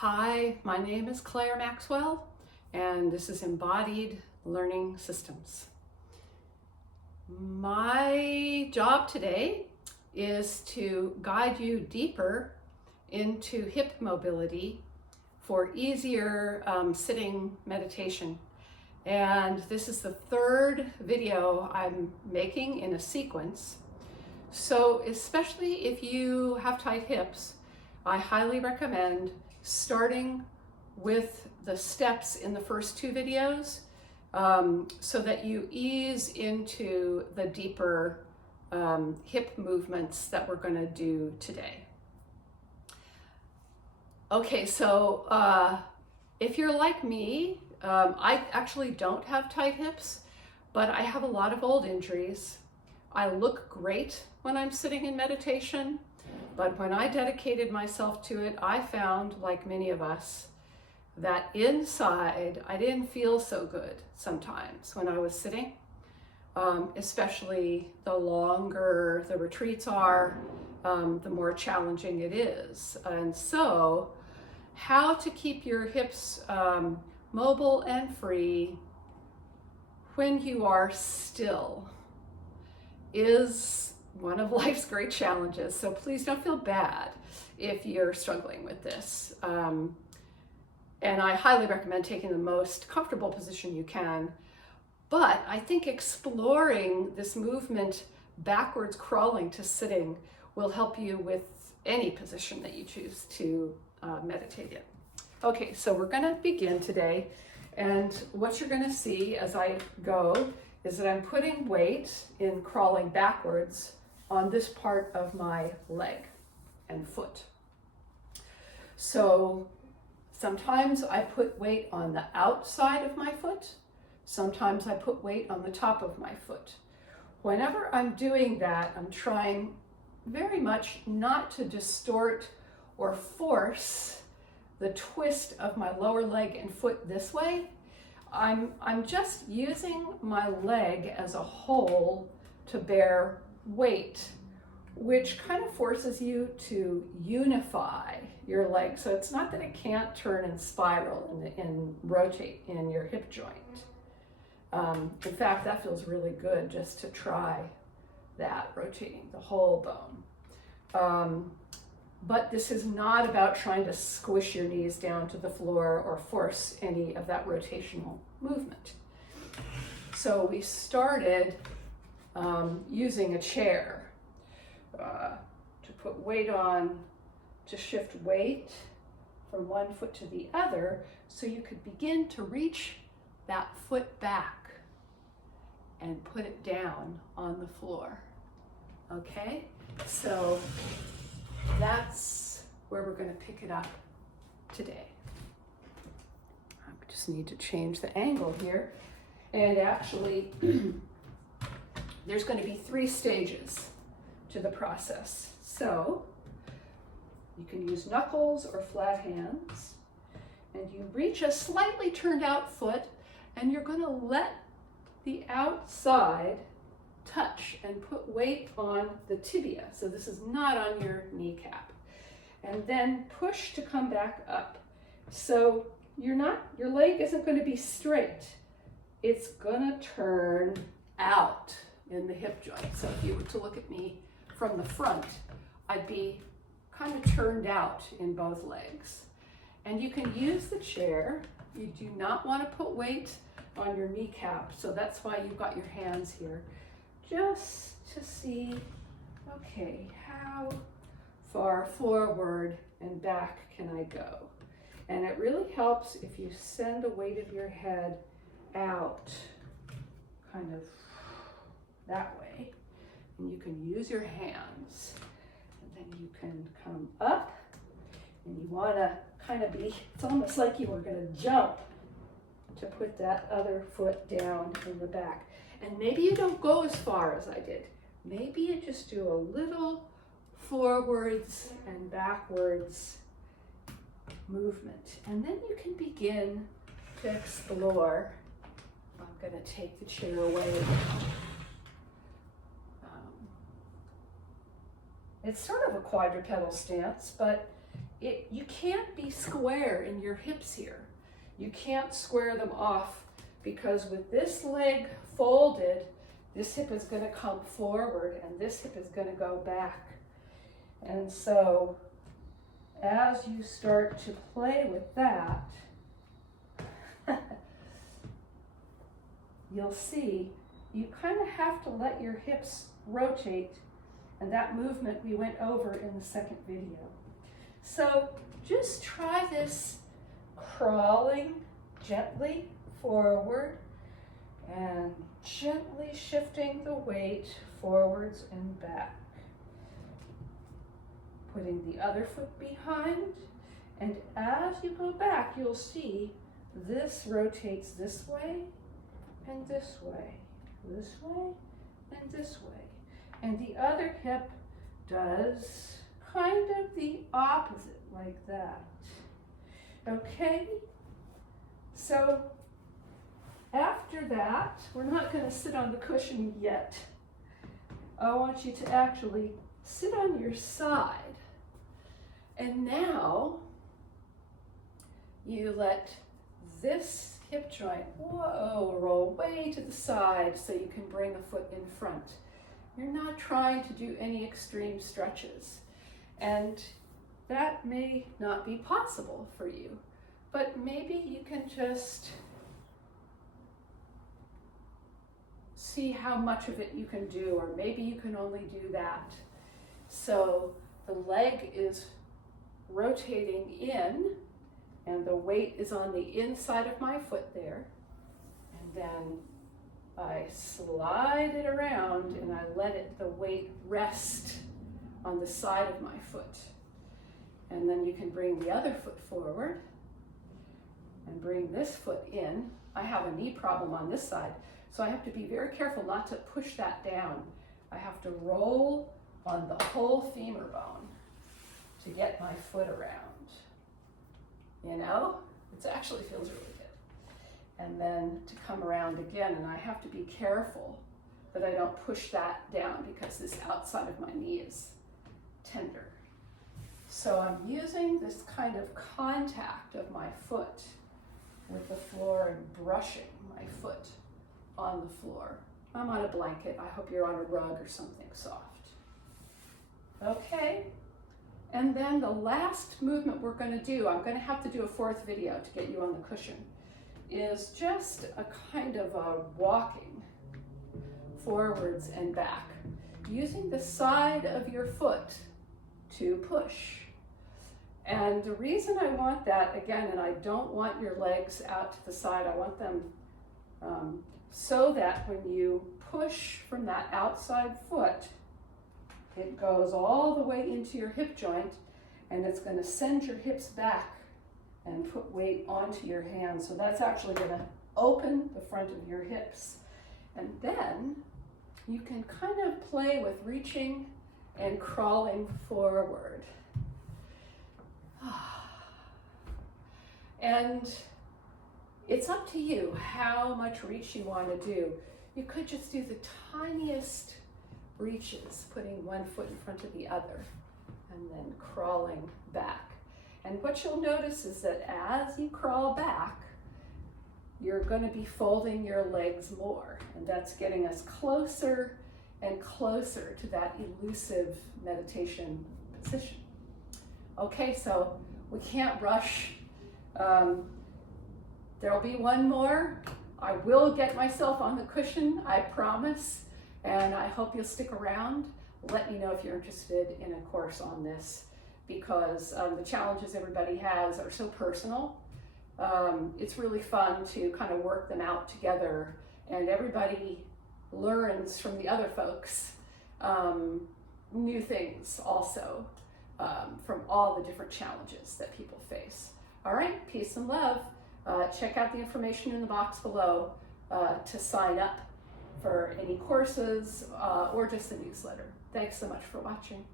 Hi, my name is Claire Maxwell, and this is Embodied Learning Systems. My job today is to guide you deeper into hip mobility for easier sitting meditation. And this is the third video I'm making in a sequence. So especially if you have tight hips, I highly recommend starting with the steps in the first two videos so that you ease into the deeper hip movements that we're going to do today. Okay, so if you're like me, I actually don't have tight hips, but I have a lot of old injuries. I look great when I'm sitting in meditation, but when I dedicated myself to it, I found, like many of us, that inside I didn't feel so good sometimes when I was sitting, especially the longer the retreats are, the more challenging it is. And so how to keep your hips mobile and free when you are still is one of life's great challenges. So please don't feel bad if you're struggling with this. And I highly recommend taking the most comfortable position you can. But I think exploring this movement backwards crawling to sitting will help you with any position that you choose to meditate in. Okay, so we're going to begin today. And what you're going to see as I go is that I'm putting weight in crawling backwards on this part of my leg and foot. So sometimes I put weight on the outside of my foot. Sometimes I put weight on the top of my foot. Whenever I'm doing that, I'm trying very much not to distort or force the twist of my lower leg and foot this way. I'm just using my leg as a whole to bear weight, which kind of forces you to unify your leg. So it's not that it can't turn and spiral and rotate in your hip joint. In fact, that feels really good just to try that, rotating the whole bone. But this is not about trying to squish your knees down to the floor or force any of that rotational movement. So we started using a chair to put weight on, to shift weight from one foot to the other, so you could begin to reach that foot back and put it down on the floor. Okay, so that's where we're going to pick it up today. I just need to change the angle here. And actually, there's going to be 3 stages to the process. So you can use knuckles or flat hands, and you reach a slightly turned out foot, and you're going to let the outside touch and put weight on the tibia. So this is not on your kneecap. And then push to come back up. So your leg isn't going to be straight. It's going to turn out in the hip joint. So if you were to look at me from the front, I'd be kind of turned out in both legs. And you can use the chair. You do not want to put weight on your kneecap, so that's why you've got your hands here. Just to see, okay, how far forward and back can I go? And it really helps if you send the weight of your head out, kind of that way. And you can use your hands. And then you can come up, and you want to kind of be, it's almost like you were going to jump to put that other foot down in the back. And maybe you don't go as far as I did. Maybe you just do a little forwards and backwards movement. And then you can begin to explore. I'm going to take the chair away. It's sort of a quadrupedal stance, but you can't be square in your hips here. You can't square them off because with this leg folded, this hip is going to come forward and this hip is going to go back. And so as you start to play with that, you'll see you kind of have to let your hips rotate, and that movement we went over in the second video. So just try this crawling gently forward and gently shifting the weight forwards and back. Putting the other foot behind, and as you go back, you'll see this rotates this way and this way, this way and this way. And the other hip does kind of the opposite, like that. Okay? So after that, we're not going to sit on the cushion yet. I want you to actually sit on your side. And now you let this hip joint, roll way to the side so you can bring a foot in front. You're not trying to do any extreme stretches. And that may not be possible for you, but maybe you can just see how much of it you can do, or maybe you can only do that. So the leg is rotating in, and the weight is on the inside of my foot there. And then I slide it around and I let the weight rest on the side of my foot. And then you can bring the other foot forward and bring this foot in. I have a knee problem on this side, so I have to be very careful not to push that down. I have to roll on the whole femur bone to get my foot around. You know, it actually feels really good. And then to come around again, and I have to be careful that I don't push that down because this outside of my knee is tender. So I'm using this kind of contact of my foot with the floor and brushing my foot on the floor. I'm on a blanket. I hope you're on a rug or something soft. Okay. And then the last movement we're going to do, I'm going to have to do a fourth video to get you on the cushion, is just a kind of a walking forwards and back, using the side of your foot to push. And the reason I want that, again, and I don't want your legs out to the side, I want them so that when you push from that outside foot, it goes all the way into your hip joint, and it's going to send your hips back and put weight onto your hands. So that's actually going to open the front of your hips. And then you can kind of play with reaching and crawling forward. And it's up to you how much reach you want to do. You could just do the tiniest reaches, putting one foot in front of the other, and then crawling back. And what you'll notice is that as you crawl back, you're going to be folding your legs more, and that's getting us closer and closer to that elusive meditation position. Okay, so we can't rush. There'll be one more. I will get myself on the cushion, I promise. And I hope you'll stick around. Let me know if you're interested in a course on this, because the challenges everybody has are so personal. It's really fun to kind of work them out together, and everybody learns from the other folks new things also from all the different challenges that people face. All right, peace and love. Check out the information in the box below to sign up for any courses or just a newsletter. Thanks so much for watching.